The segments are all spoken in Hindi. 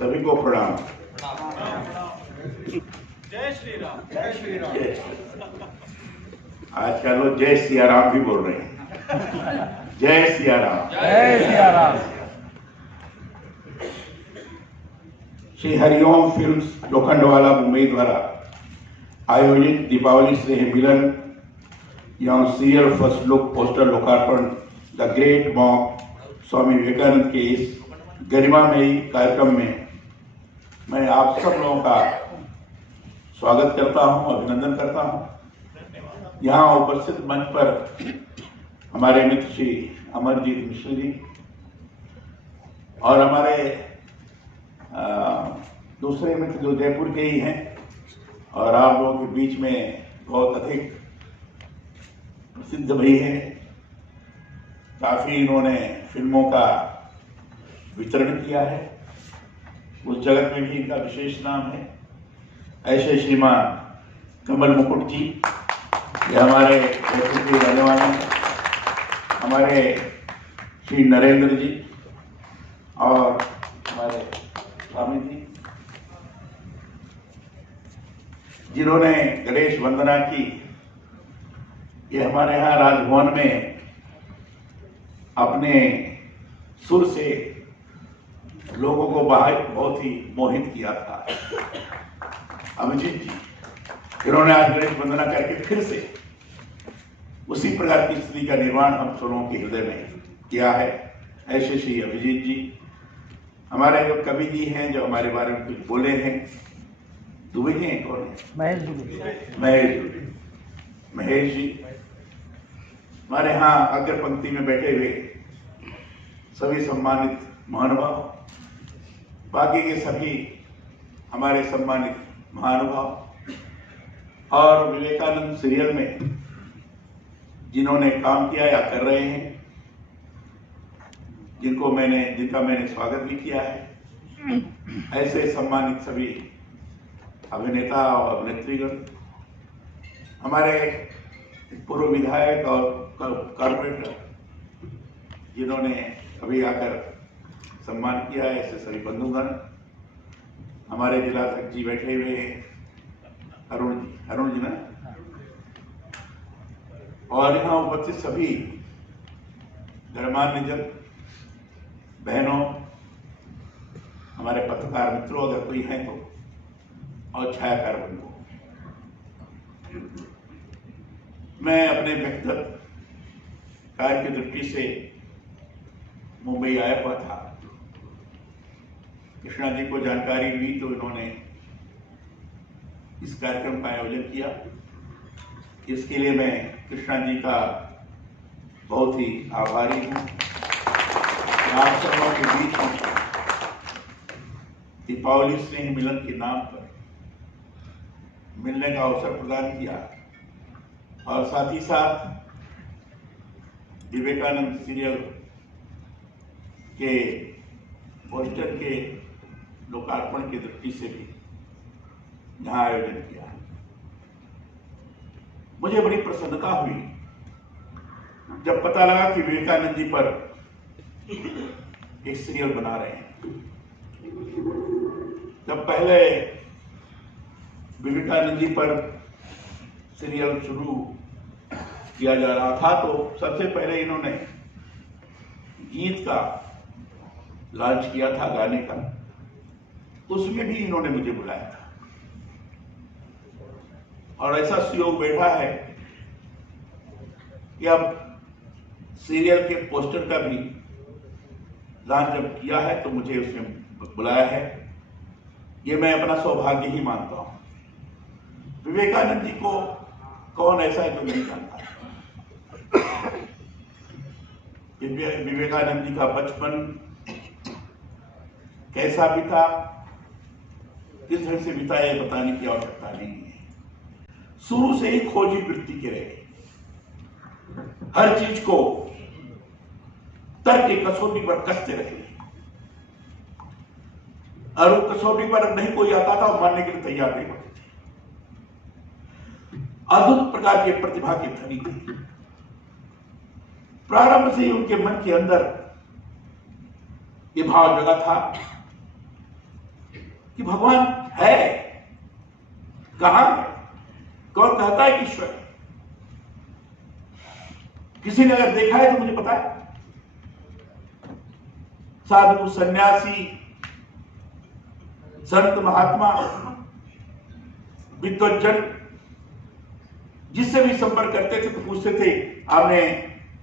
सभी को प्रणाम। जय श्री राम। जय श्री राम। आजकल लोग जय सिया राम भी बोल रहे हैं। जय सिया राम। जय सिया राम। श्री हरिओम फिल्म्स लोखंडवाला मुंबई द्वारा आयोजित दीपावली स्नेह मिलन एवं सीरियल फर्स्ट लुक पोस्टर लोकार्पण the great mock Swami Vivekananda के इस गरिमामयी कार्यक्रम में मैं आप सब लोगों का स्वागत करता हूं, अभिनंदन करता हूं। यहाँ उपस्थित मंच पर हमारे मित्र श्री अमरजीत मिश्र जी और हमारे दूसरे मित्र जो जयपुर के ही हैं और आप लोगों के बीच में बहुत अधिक प्रसिद्ध भी हैं। काफी इन्होंने फिल्मों का वितरण किया है, उस जगत में भी इनका विशेष नाम है। ऐसे श्रीमान कमल मुकुट जी, ये हमारे जयपुर के रहने वाले हैं। हमारे श्री नरेंद्र जी और हमारे स्वामी जी, जिन्होंने गणेश वंदना की। ये हमारे यहाँ राजभवन में अपने सुर से लोगों को बहुत ही मोहित किया था। अभिजीत जी, इन्होंने आज गणेश वंदना करके फिर से उसी प्रकार की स्थिति का निर्माण हम लोगों के हृदय में किया है। ऐसे श्री अभिजीत जी, हमारे जो कवि जी हैं जो हमारे बारे में कुछ बोले हैं, दुबे हैं, कौन है? महेश जी हमारे यहाँ अग्र पंक्ति में बैठे हुए सभी सम्मानित महानुभाव, बाकी के सभी हमारे सम्मानित महानुभाव और विवेकानंद सीरियल में जिन्होंने काम किया या कर रहे हैं, जिनका मैंने स्वागत भी किया है। ऐसे सम्मानित सभी अभिनेता और अभिनेत्रीगण, हमारे पूर्व विधायक और कॉर्पोरेटर जिन्होंने अभी आकर सम्मान किया है, ऐसे सभी बंधुगण, हमारे जिलाध्यक्ष जी बैठे हुए हैं, अरुण जी ना, और यहाँ उपस्थित सभी गणमान्य जन, बहनों, हमारे पत्रकार मित्रों अगर कोई है तो, और छायाकार बंधु। मैं अपने व्यक्तिगत कार्य की दृष्टि से मुंबई आया हुआ था। कृष्णा जी को जानकारी हुई तो इन्होंने इस कार्यक्रम का आयोजन किया। इसके लिए मैं कृष्णा जी का बहुत ही आभारी हूँ। आप सबों के बीच में दीपावली स्नेह मिलन के नाम पर मिलने का अवसर प्रदान किया और साथ ही साथ विवेकानंद सीरियल के पोस्टर के लोकार्पण की दृष्टि से भी यहाँ आयोजन किया। मुझे बड़ी प्रसन्नता हुई जब पता लगा कि विवेकानंद जी पर एक सीरियल बना रहे हैं। जब पहले विवेकानंद जी पर सीरियल शुरू किया जा रहा था तो सबसे पहले इन्होंने गीत का लॉन्च किया था, गाने का। उसमें भी इन्होंने मुझे बुलाया था और ऐसा सुयोग बैठा है कि अब सीरियल के पोस्टर का भी लॉन्च जब किया है तो मुझे उसमें बुलाया है। ये मैं अपना सौभाग्य ही मानता हूं। विवेकानंद जी को कौन ऐसा है जो नहीं जानता। विवेकानंद जी का बचपन कैसा बीता, किस ढंग से बीता, ये बताने की आवश्यकता नहीं है। शुरू से ही खोजी वृत्ति के रहे, हर चीज को तर्क की कसौटी पर कसते रहे, और उस कसौटी पर नहीं कोई आता था और मानने के लिए तैयार नहीं होते थे। अद्भुत प्रकार की प्रतिभा की धनी थी। प्रारंभ से ही उनके मन के अंदर यह भाव जगा था कि भगवान है, कहां है, कौन कहता है कि ईश्वर है? किसी ने अगर देखा है तो मुझे पता है। साधु, सन्यासी, संत, महात्मा, विद्वज्जन जिससे भी संपर्क करते थे तो पूछते थे, आपने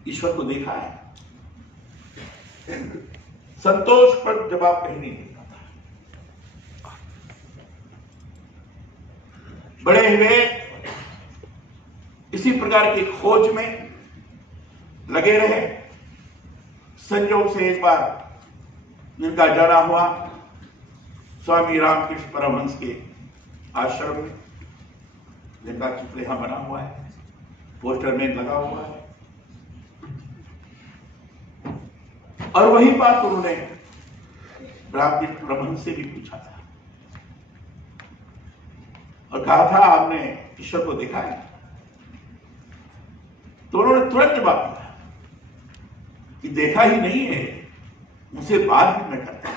ईश्वर को देखा है? संतोषप्रद जवाब कहीं नहीं देता था। बड़े हुए इसी प्रकार की खोज में लगे रहे। संयोग से एक बार इनका जाना हुआ स्वामी रामकृष्ण परमहंस के आश्रम में, जिनका चित्र यहां बना हुआ है, पोस्टर में लगा हुआ है। और वही बात उन्होंने रामकृष्ण परमहंस से भी पूछा था और कहा था, आपने ईश्वर को देखा है? तो उन्होंने तुरंत जवाब दिया कि देखा ही नहीं है, उनसे बात भी मैं करता हूं।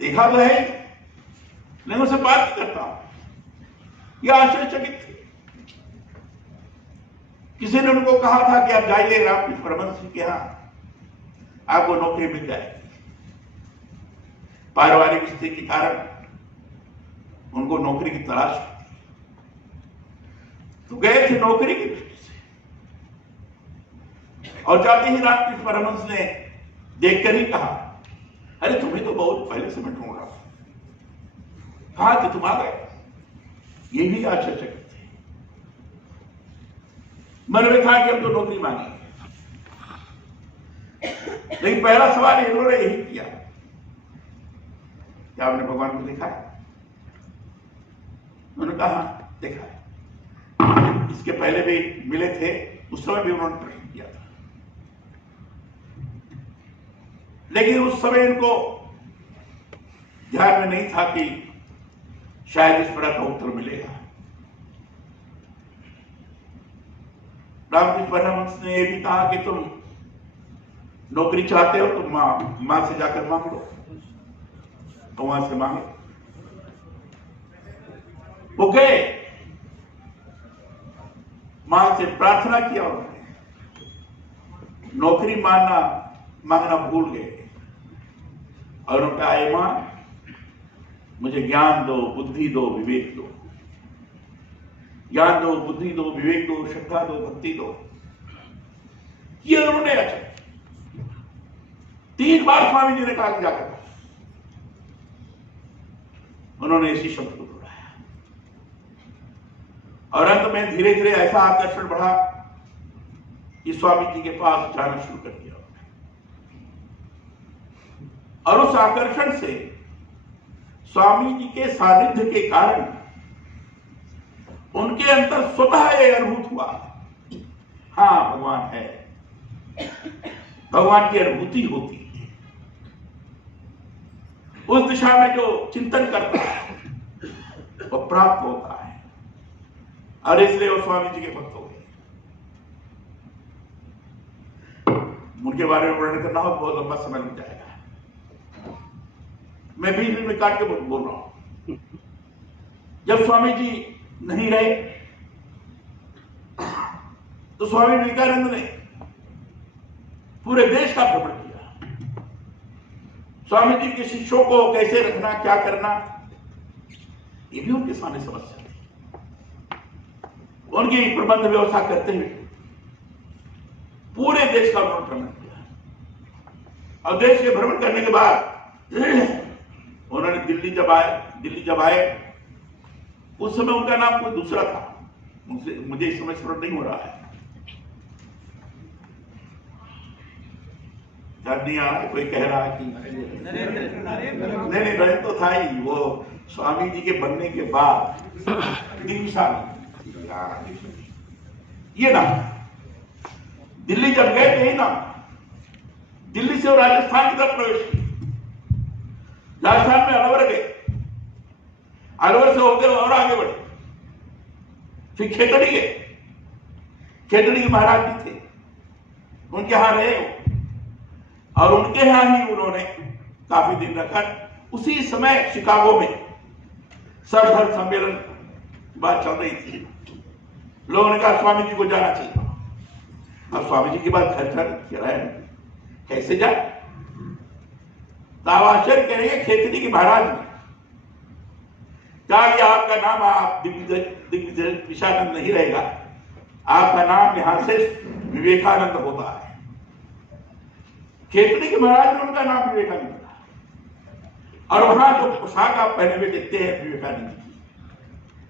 देखा तो है लेकिन उनसे बात नहीं करता हूं। यह आश्चर्यचकित थे। किसी ने उनको कहा था कि आप जाइए रामकृष्ण परमहंस जी के यहां, आपको नौकरी मिल जाएगी। पारिवारिक स्थिति के कारण उनको नौकरी की तलाश थी, तो गए थे नौकरी की दृष्टि से। और जाते ही रामकृष्ण परमहंस ने देखकर ही कहा, अरे तुम्हें तो बहुत पहले से मैं ढूंढ रहा हूं। कहा कि तुम आ गए? ये भी आश्चर्यचकित थे। मन में था कि हम तो नौकरी मांगेंगे, लेकिन पहला सवाल इन्होंने यही किया, क्या आपने भगवान को देखा है? उन्होंने कहा देखा है। इसके पहले भी मिले थे, उस समय भी उन्होंने प्रश्न किया था, लेकिन उस समय इनको ध्यान में नहीं था कि शायद इस प्रकार का उत्तर मिलेगा। रामकृष्ण परमहंस ने यह भी कहा कि तुम नौकरी चाहते हो तो मां से जाकर मांग लो। तो वहां से मांगे, वो गए, मां से प्रार्थना किया, उन्होंने नौकरी मांगना भूल गए और उन्होंने कहा, आए मां, मुझे ज्ञान दो, बुद्धि दो, विवेक दो। ज्ञान दो, बुद्धि दो, विवेक दो, श्रद्धा दो, भक्ति दो। ये उन्होंने अच्छा 3 बार स्वामी जी ने कहा कि जाकर उन्होंने इसी शब्द को दोहराया और अंत में धीरे धीरे ऐसा आकर्षण बढ़ा कि स्वामी जी के पास जाना शुरू कर दिया। और उस आकर्षण से स्वामी जी के सानिध्य के कारण उनके अंदर स्वतः यह अनुभूत हुआ, हाँ भगवान है। भगवान की अनुभूति होती है। उस दिशा में जो चिंतन करता है वो प्राप्त होता है, और इसलिए वो स्वामी जी के भक्त हो गए। उनके बारे में वर्णन करना हो बहुत लंबा समय लग जाएगा, मैं बीच में काट के बोल रहा हूं। जब स्वामी जी नहीं रहे तो स्वामी विवेकानंद ने पूरे देश का भ्रमण किया। स्वामी जी के शिष्यों को कैसे रखना, क्या करना, ये भी उनके सामने समस्या थी। उनकी प्रबंध व्यवस्था करते हुए पूरे देश का भ्रमण किया, और देश के भ्रमण करने के बाद उन्होंने दिल्ली जब आए उस समय उनका नाम कोई दूसरा था, मुझे इस समय स्मरण नहीं हो रहा है, याद नहीं आ रहा है। कोई कह रहा है कि नहीं नरेंद्र तो था ही, वो स्वामी जी के बनने के बाद दिग्विशाल ये नाम, दिल्ली जब गए थे ना, दिल्ली से वो राजस्थान की तरफ प्रवेश किया, राजस्थान में अलवर गए, अलवर से होकर और आगे बढ़े, फिर खेतड़ी गए, खेतड़ी के महाराज भी थे, उनके यहां रहे और उनके यहां ही उन्होंने काफी दिन रखा। उसी समय शिकागो में सर्व धर्म सम्मेलन की बात चल रही थी, लोगों ने कहा स्वामी जी को जाना चाहिए। अब स्वामी जी की बात घर चल कैसे जाए, तो आप आश्चर्य करेंगे, खेतड़ी के महाराज ने कहा कि आपका नाम आप दिग्विशानंद नहीं रहेगा, आपका नाम यहां से विवेकानंद होता है। खेतड़ी के महाराज ने उनका नाम विवेकानंद रखा, और वहां जो पोशाक आप पहने हुए देखते हैं विवेकानंद की,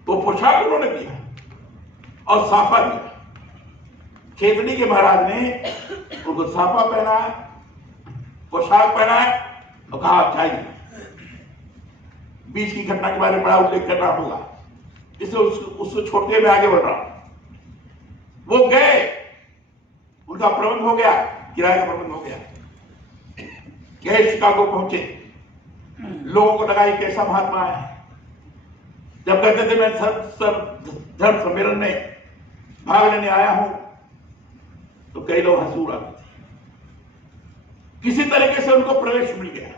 वो पोशाक उन्होंने दिया और साफा दिया। खेतड़ी के महाराज ने उनको साफा पहना, पोशाक पहना और कहा आप जाइए। बीच की घटना के बारे में बड़ा उल्लेख करना होगा, इसलिए उसको छोड़ते मैं आगे बढ़ रहा हूं। वो गए, उनका प्रबंध हो गया, किराए का प्रबंध हो गया, गए शिकागो पहुंचे, लोगों को लगा ये कैसा महात्मा है। जब कहते थे मैं धर्म सम्मेलन में भाग लेने आया हूं, तो कई लोग हंसी उड़ाते थे। किसी तरीके से उनको प्रवेश मिल गया,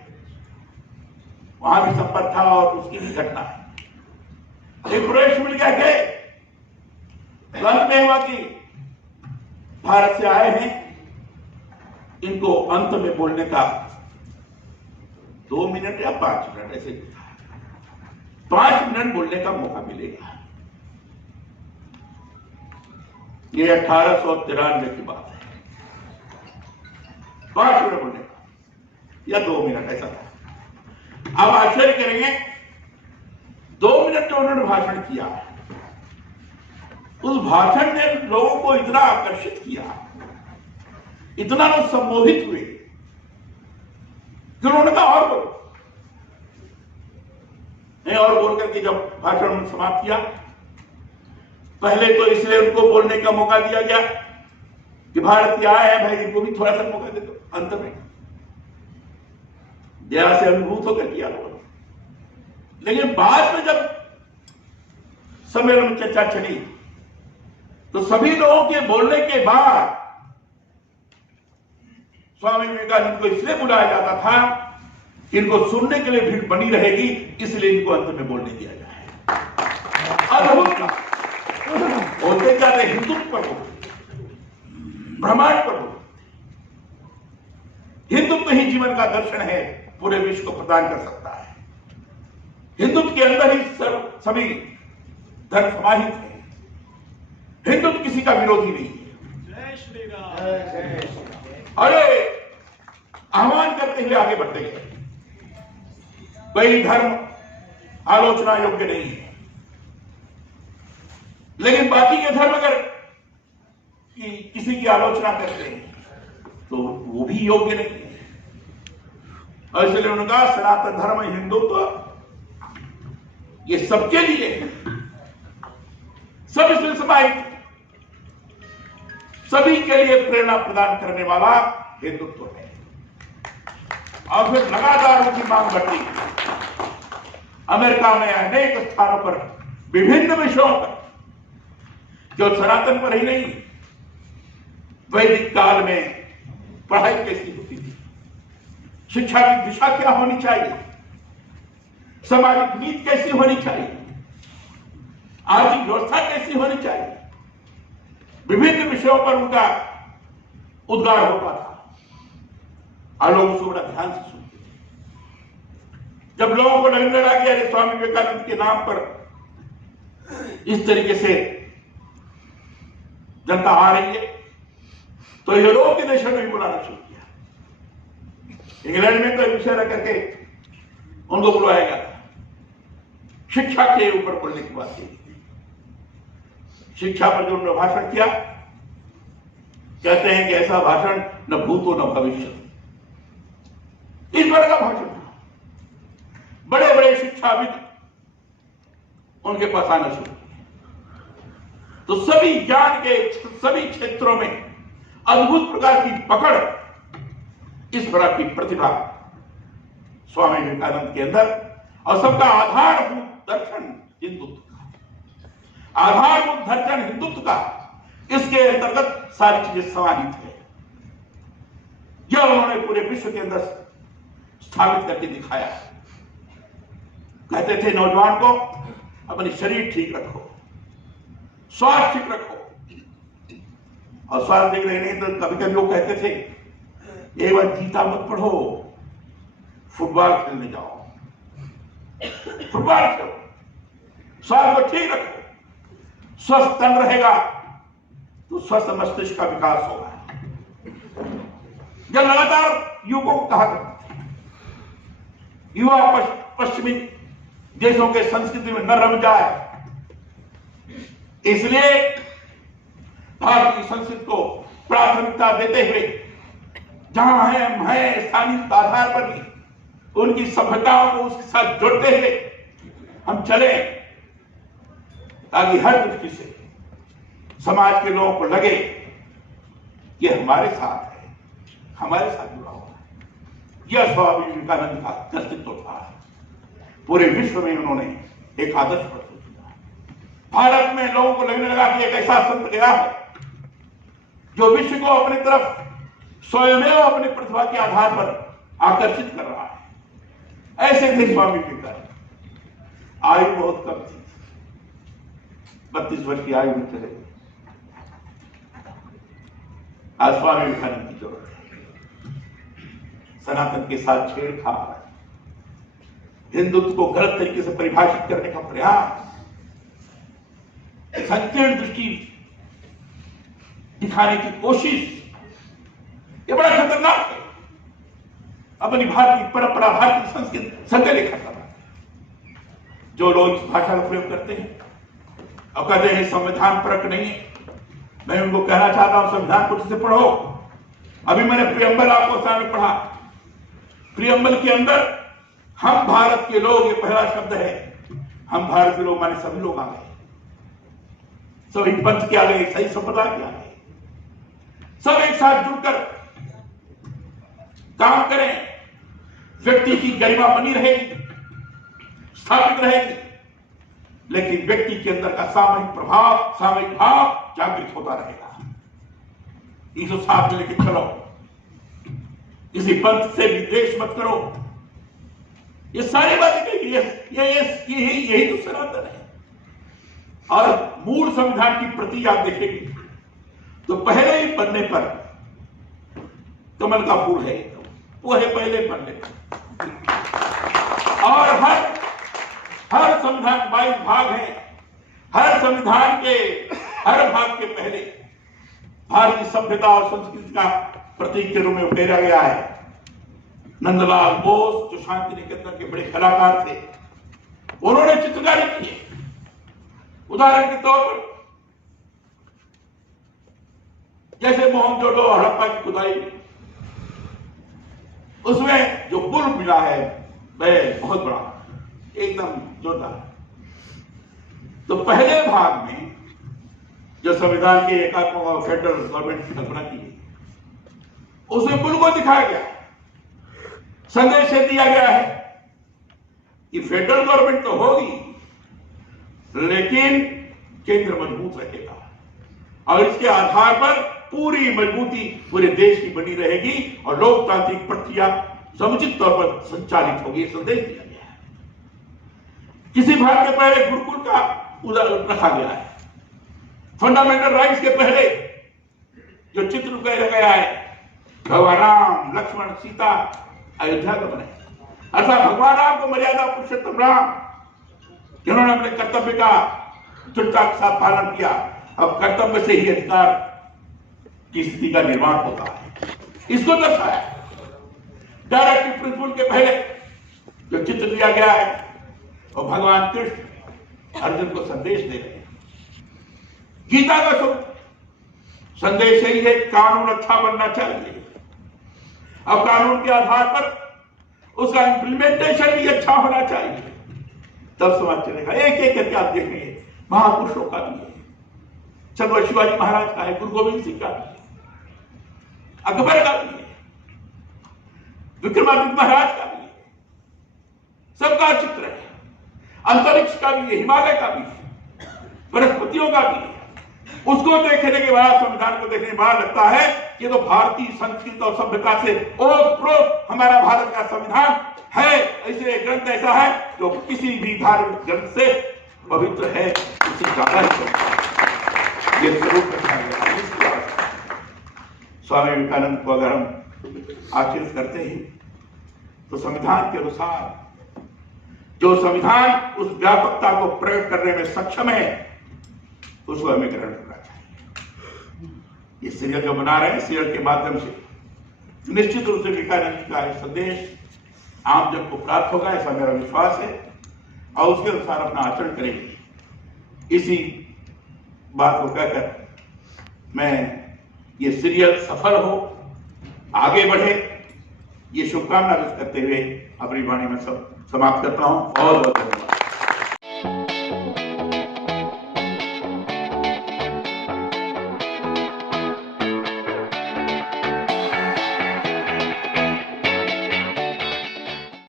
वहां भी संपर्क था और उसकी भी घटना है, एक प्रवेश मिल गया। गए, अंत में हुआ कि भारत से आए हैं, इनको अंत में बोलने का 2 मिनट या 5 मिनट ऐसे 5 मिनट बोलने का मौका मिलेगा। ये 1893 की बात है, 5 मिनट बोलने का या 2 मिनट ऐसा था। अब आश्चर्य करेंगे, 2 मिनट जो उन्होंने भाषण किया, उस भाषण ने लोगों को इतना आकर्षित किया, इतना लोग सम्मोहित हुए कि उन्होंने कहा और बोलो। और बोल करके जब भाषण उन्होंने समाप्त किया, पहले तो इसलिए उनको बोलने का मौका दिया गया कि भारत के आए हैं भाई, इनको भी थोड़ा सा मौका दे दो अंत में, जरा से अनुभूत होकर किया लोगों। लेकिन बाद में जब सम्मेलन में चर्चा चली, तो सभी लोगों के बोलने के बाद स्वामी विवेकानंद को इसलिए बुलाया जाता था कि इनको सुनने के लिए भीड़ बनी रहेगी, इसलिए इनको अंत में बोलने दिया जाए। अद्भुत बोलते जाते, हिंदुत्व पर बोलते, ब्रह्मांड पर बोलते। हिंदुत्व ही जीवन का दर्शन है, पूरे विश्व को प्रदान कर सकता है। हिंदुत्व के अंदर ही सभी धर्म समाहित है, हिंदुत्व किसी का विरोधी नहीं है। जय श्री राम। अरे आह्वान करते हुए आगे बढ़ते गए, कोई धर्म आलोचना योग्य नहीं है, लेकिन बाकी के धर्म अगर किसी की आलोचना करते हैं तो वो भी योग्य नहीं है। और इसलिए उनका सनातन धर्म हिंदुत्व ये सबके लिए है, सब इसमें समाहित, सभी के लिए प्रेरणा प्रदान करने वाला हिंदुत्व है। और फिर लगातार उनकी मांग बढ़ती। अमेरिका में अनेक स्थानों पर विभिन्न विषयों पर, जो सनातन पर ही नहीं, वैदिक काल में पढ़ाई कैसी होती थी, शिक्षा की दिशा क्या होनी चाहिए, सामाजिक नीति कैसी होनी चाहिए, आर्थिक व्यवस्था कैसी होनी चाहिए, विभिन्न विषयों पर उनका उद्गार होता था और लोग उसको बड़ा ध्यान से सुनते थे। जब लोगों को लगने लगा कि अरे स्वामी विवेकानंद के नाम पर इस तरीके से जनता आ रही है, तो यूरोप के देशों में भी बुलाना शुरू किया। इंग्लैंड में तो विषय रख करके उनको बुलाया गया था, शिक्षा के ऊपर बोलने की बात थी। शिक्षा पर जो उन्होंने भाषण किया, कहते हैं कि ऐसा भाषण न भूत हो न भविष्य, इस बार का भाषण था। बड़े बड़े शिक्षाविद उनके पास आना शुरू किए। तो सभी ज्ञान के सभी क्षेत्रों में अद्भुत प्रकार की पकड़, इस प्रकार की प्रतिभा स्वामी विवेकानंद के अंदर, और सबका आधारभूत दर्शन हिंदुत्व का, आधारभूत दर्शन हिंदुत्व का, इसके अंतर्गत सारी चीजें समाहित है। यह उन्होंने पूरे विश्व के अंदर स्थापित करके दिखाया। कहते थे नौजवान को अपनी शरीर ठीक रखो, स्वास्थ्य ठीक रखो, और स्वास्थ्य ठीक रखने तो कभी कभी लोग कहते थे एक बार गीता मत पढ़ो, फुटबॉल खेलने जाओ, फुटबॉल खेलो, स्वास्थ्य को ठीक रखो। स्वस्थ तन रहेगा तो स्वस्थ मस्तिष्क का विकास होगा। जब लगातार युवकों को कहा करते थे युवा पश्चिमी देशों के संस्कृति में न रम जाए, इसलिए भारतीय संस्कृति को प्राथमिकता देते हुए जहां हम हैं स्थानीय आधार पर भी उनकी सभ्यताओं को उसके साथ जोड़ते हुए हम चले, ताकि हर दृष्टि से समाज के लोगों को लगे कि हमारे साथ है, हमारे साथ जुड़ा हुआ है। यह स्वामी विवेकानंद का कर्तृत्व था। पूरे विश्व में उन्होंने एक आदर्श प्रस्तुत किया। भारत में लोगों को लगने लगा कि एक ऐसा संत गया है जो विश्व को अपनी तरफ स्वयं अपनी प्रतिभा के आधार पर आकर्षित कर रहा है। ऐसे थे स्वामी विवेकानंद। आयु बहुत कम थी, 32 वर्ष की आयु में चले गए। आज स्वामी विवेकानंद की जरूरत है। सनातन के साथ छेड़छाड़, हिंदुत्व को गलत तरीके से परिभाषित करने का प्रयास, संकीर्ण दृष्टि दिखाने की कोशिश, ये बड़ा खतरनाक है। अपनी भारतीय परंपरा, भारतीय संस्कृति संग लेखा करना। जो लोग इस भाषा का प्रयोग करते हैं और कहते हैं संविधान परक नहीं है, मैं उनको कहना चाहता हूं संविधान को से पढ़ो। अभी मैंने प्रियम्बल आपको सामने पढ़ा। प्रियम्बल के अंदर हम भारत के लोग, ये पहला शब्द है। हम भारत के लोग माने सभी लोग आ गए, सभी पंथ के आ गए, सही संप्रदाय के आ गए, सब एक साथ जुड़कर काम करें। व्यक्ति की गरिमा बनी रहेगी, स्थापित रहेगी, लेकिन व्यक्ति के अंदर का सामूहिक प्रभाव, सामूहिक भाव जागृत होता रहेगा। इसको साथ में लेके चलो। किसी पंथ से भी द्वेष मत करो। ये सारी बातें कही, यही तो सनातन है। और मूल संविधान की प्रति आप देखेंगे तो पहले ही पन्ने पर कमल का फूल है, वो है पहले पन्ने पर। और हर संविधान 22 भाग है। हर संविधान के हर भाग के पहले भारतीय सभ्यता और संस्कृति का प्रतीक के रूप में उकेरा गया है। नंदलाल बोस जो शांति निकेतन के बड़े कलाकार थे, उन्होंने चित्रकारी की है। उदाहरण के तौर पर जैसे मोहनजोदड़ो हड़प्पा की खुदाई, उसमें जो पुल मिला है वह बहुत बड़ा, एकदम जोरदार। तो पहले भाग में जो संविधान के एकात्मक और फेडरल गवर्नमेंट की कल्पना की गई, उसमें पुल को दिखाया गया, संदेश दिया गया है कि फेडरल गवर्नमेंट तो होगी, लेकिन केंद्र मजबूत रहेगा और इसके आधार पर पूरी मजबूती पूरे देश की बनी रहेगी और लोकतांत्रिक प्रक्रिया समुचित तौर पर संचालित होगी। संदेश दिया गया है। किसी भाग के पहले गुरुकुल का उदाहरण रखा गया है। फंडामेंटल राइट्स के पहले जो चित्र उकेरा गया है, भगवान राम, लक्ष्मण, सीता अयोध्या का बने, अर्थात भगवान राम को मर्यादा पुरुषोत्तम राम, जिन्होंने अपने कर्तव्य का दृढ़ता के साथ पालन किया। अब कर्तव्य से ही अधिकार की स्थिति का निर्माण होता है, इसको दर्शाया। डायरेक्टिव प्रिंसिपल के पहले जो चित्र दिया गया है, और भगवान कृष्ण अर्जुन को संदेश दे रहे हैं। गीता का संदेश यही है, कानून अच्छा बनना चाहिए। अब कानून के आधार पर उसका इंप्लीमेंटेशन भी अच्छा होना चाहिए। तब समाज चलेगा। एक एक करके आप देखेंगे महापुरुषों का भी है, छत्रपति शिवाजी महाराज का है, गुरु गोविंद सिंह का भी है, अकबर का भी है, विक्रमादित्य महाराज का भी है, सबका चित्र है। अंतरिक्ष का भी है, हिमालय का भी है, बृहस्पतियों का भी है। उसको देखने के बाद, संविधान को देखने के बाद लगता है कि ये तो भारतीय संस्कृति और सभ्यता से ओतप्रोत हमारा भारत का संविधान है। ऐसे ग्रंथ ऐसा है जो किसी भी धार्मिक ग्रंथ से पवित्र है, उससे ज्यादा ही ये स्वरूप स्वामी विवेकानंद को अगर हम आचरित करते हैं तो संविधान के अनुसार जो संविधान उस व्यापकता को प्रकट करने में सक्षम है उसको हमें ग्रहण करना चाहिए। ये सीरियल जो बना रहे हैं, सीरियल के माध्यम से निश्चित रूप से विवेकानंद का एक संदेश आम जन को प्राप्त होगा, ऐसा मेरा विश्वास है, और उसके अनुसार अपना आचरण करेंगे। इसी बात को कहकर मैं ये सीरियल सफल हो, आगे बढ़े, ये शुभकामना व्यक्त करते हुए अपनी वाणी में सब समाप्त करता हूं। बहुत बहुत धन्यवाद।